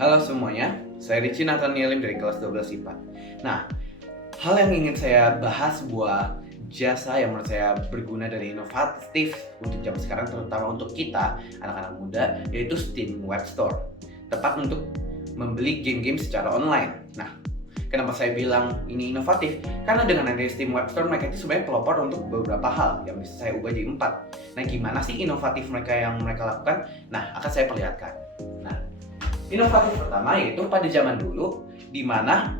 Halo semuanya, saya Ricci Nathaniel dari kelas 12 IPA. Nah, hal yang ingin saya bahas sebuah jasa yang menurut saya berguna dan inovatif untuk zaman sekarang, terutama untuk kita, anak-anak muda, yaitu Steam Web Store. Tepat untuk membeli game-game secara online. Nah, kenapa saya bilang ini inovatif? Karena dengan adanya Steam Web Store, mereka itu sebenarnya pelopor untuk beberapa hal yang bisa saya ubah jadi 4. Nah, gimana sih inovatif mereka yang mereka lakukan? Nah, akan saya perlihatkan. Nah, inovatif pertama yaitu pada zaman dulu, di mana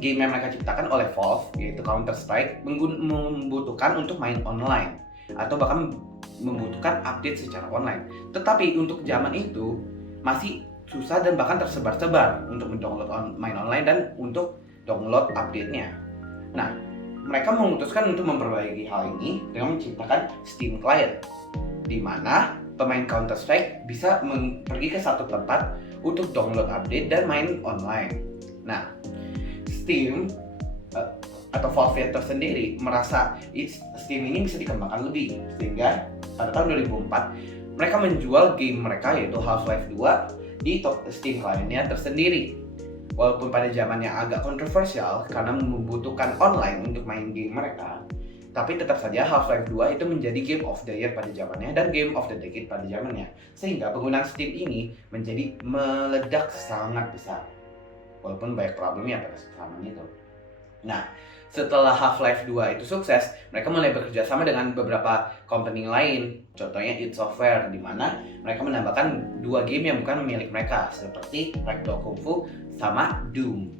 game yang mereka ciptakan oleh Valve, yaitu Counter Strike, membutuhkan untuk main online atau bahkan membutuhkan update secara online. Tetapi untuk zaman itu masih susah dan bahkan tersebar-sebar untuk mendownload main online dan untuk download update-nya. Nah, mereka memutuskan untuk memperbaiki hal ini dengan menciptakan Steam Client, di mana pemain Counter Strike bisa pergi ke satu tempat untuk download update dan main online. Nah, Steam atau Valve tersendiri merasa Steam ini bisa dikembangkan lebih, sehingga pada tahun 2004 mereka menjual game mereka yaitu Half-Life 2 di Steam client-nya tersendiri. Walaupun pada zamannya agak kontroversial karena membutuhkan online untuk main game mereka, tapi tetap saja Half-Life 2 itu menjadi Game of the Year pada zamannya dan Game of the Decade pada zamannya. Sehingga penggunaan Steam ini menjadi meledak sangat besar. Walaupun banyak problemnya pada zaman itu. Nah, setelah Half-Life 2 itu sukses, mereka mulai bekerja sama dengan beberapa company lain. Contohnya id Software, di mana mereka menambahkan 2 game yang bukan milik mereka, seperti Ragdoll Kung Fu sama Doom.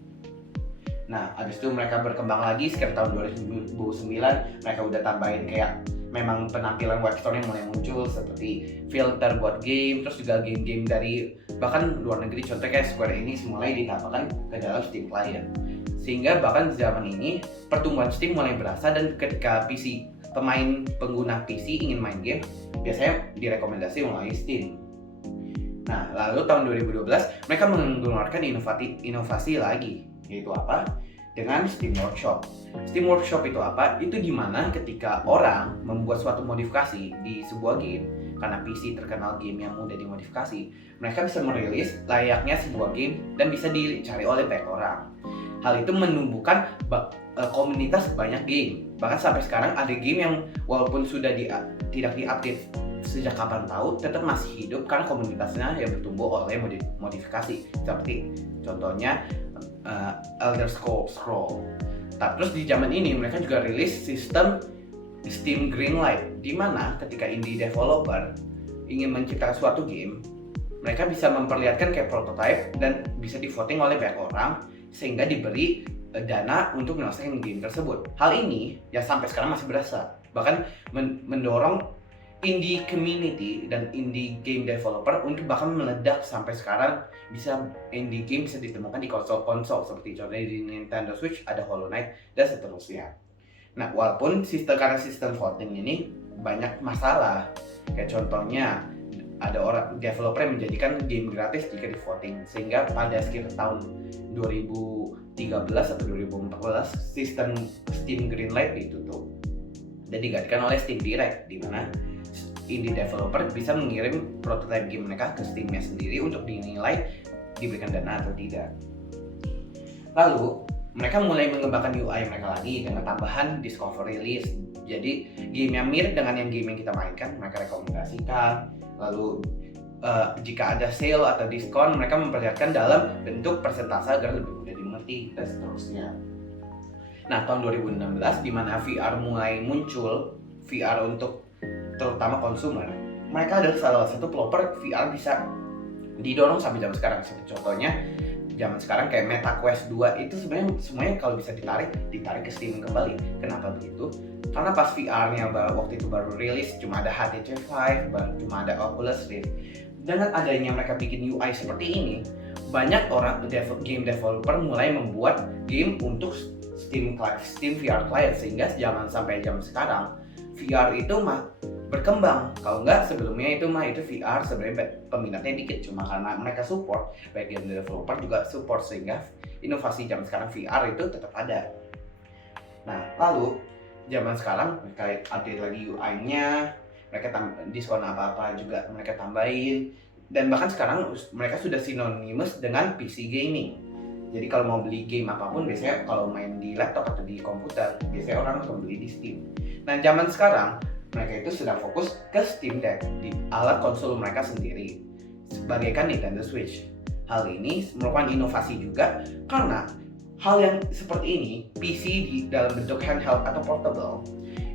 Nah, habis itu mereka berkembang lagi sekitar tahun 2009, mereka udah tambahin kayak memang penampilan web store yang mulai muncul seperti filter buat game, terus juga game-game dari bahkan luar negeri, contohnya kayak Square Enix mulai ditambahkan ke dalam Steam Client. Sehingga bahkan zaman ini pertumbuhan Steam mulai berasa, dan ketika pemain pengguna PC ingin main game, biasanya direkomendasi melalui Steam. Nah, lalu tahun 2012 mereka mengeluarkan inovasi lagi, yaitu apa? Dengan Steam Workshop. Steam Workshop itu apa? Itu dimana ketika orang membuat suatu modifikasi di sebuah game, karena PC terkenal game yang mudah dimodifikasi, mereka bisa merilis layaknya sebuah game dan bisa dicari oleh banyak orang. Hal itu menumbuhkan komunitas banyak game. Bahkan sampai sekarang ada game yang walaupun sudah tidak diupdate sejak kapan tahu, tetap masih hidup karena komunitasnya yang bertumbuh oleh modifikasi. Seperti contohnya Elder Scrolls. Terus di zaman ini mereka juga rilis sistem Steam Greenlight, di mana ketika indie developer ingin menciptakan suatu game, mereka bisa memperlihatkan kayak prototype dan bisa di-voting oleh banyak orang sehingga diberi dana untuk menyelesaikan game tersebut. Hal ini ya sampai sekarang masih berasa, bahkan mendorong indie community dan indie game developer untuk bahkan meledak. Sampai sekarang indie game bisa ditemukan di konsol-konsol seperti contohnya di Nintendo Switch ada Hollow Knight dan seterusnya. Nah, walaupun karena sistem voting ini banyak masalah, kayak contohnya ada orang developer yang menjadikan game gratis jika di voting, sehingga pada sekitar tahun 2013 atau 2014 sistem Steam Greenlight ditutup dan digantikan oleh Steam Direct, di mana indie developer bisa mengirim prototype game mereka ke Steam-nya sendiri untuk dinilai diberikan dana atau tidak. Lalu mereka mulai mengembangkan UI mereka lagi dengan tambahan discovery list. Jadi game yang mirip dengan game yang kita mainkan mereka rekomendasikan. Lalu jika ada sale atau diskon, mereka memperlihatkan dalam bentuk persentase agar lebih mudah dimengerti dan seterusnya. Nah, tahun 2016 di mana VR mulai muncul, VR untuk terutama konsumer, mereka adalah salah satu pelopor VR bisa didorong sampai zaman sekarang. Seperti contohnya zaman sekarang kayak Meta Quest 2 itu semuanya kalau bisa ditarik ke Steam kembali. Kenapa begitu? Karena pas VR-nya waktu itu baru rilis, cuma ada HTC Vive, cuma ada Oculus Rift. Dengan adanya mereka bikin UI seperti ini, banyak orang game developer mulai membuat game untuk Steam VR client, sehingga sampai zaman sekarang VR itu berkembang. Kalau nggak sebelumnya itu VR sebenarnya peminatnya dikit, cuma karena mereka support, baik game developer juga support, sehingga inovasi zaman sekarang VR itu tetap ada. Nah, lalu zaman sekarang mereka update lagi UI-nya, mereka diskon apa-apa juga mereka tambahin, Dan bahkan sekarang mereka sudah synonymous dengan PC gaming. Jadi kalau mau beli game apapun biasanya kalau main di laptop atau di komputer, biasanya orang akan beli di Steam. Nah, zaman sekarang mereka itu sedang fokus ke Steam Deck di alat konsol mereka sendiri, sebagaikan Nintendo Switch. Hal ini merupakan inovasi juga karena hal yang seperti ini, PC di dalam bentuk handheld atau portable,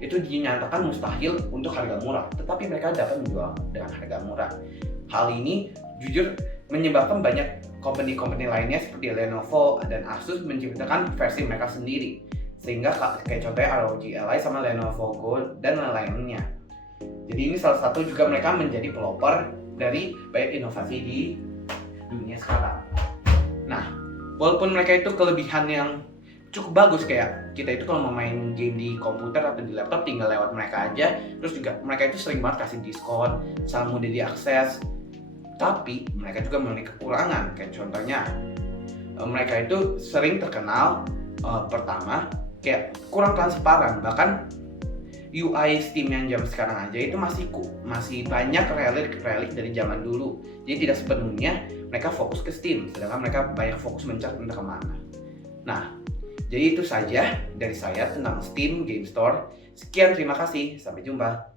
itu dinyatakan mustahil untuk harga murah, tetapi mereka dapat menjual dengan harga murah. Hal ini jujur menyebabkan banyak company lainnya seperti Lenovo dan Asus menciptakan versi mereka sendiri, sehingga kayak contohnya ROG Ally sama Lenovo Go dan lain-lainnya. Jadi ini salah satu juga mereka menjadi pelopor dari banyak inovasi di dunia sekarang. Nah, walaupun mereka itu kelebihan yang cukup bagus, kayak kita itu kalau mau main game di komputer atau di laptop tinggal lewat mereka aja, terus juga mereka itu sering banget kasih diskon, sangat mudah diakses. Tapi mereka juga memiliki kekurangan, kayak contohnya mereka itu sering terkenal pertama kayak kurang transparan, bahkan UI Steam yang zaman sekarang aja itu masih banyak relik dari zaman dulu. Jadi tidak sepenuhnya mereka fokus ke Steam, sedangkan mereka banyak fokus mencari entah kemana. Nah, jadi itu saja dari saya tentang Steam Game Store. Sekian, terima kasih, sampai jumpa.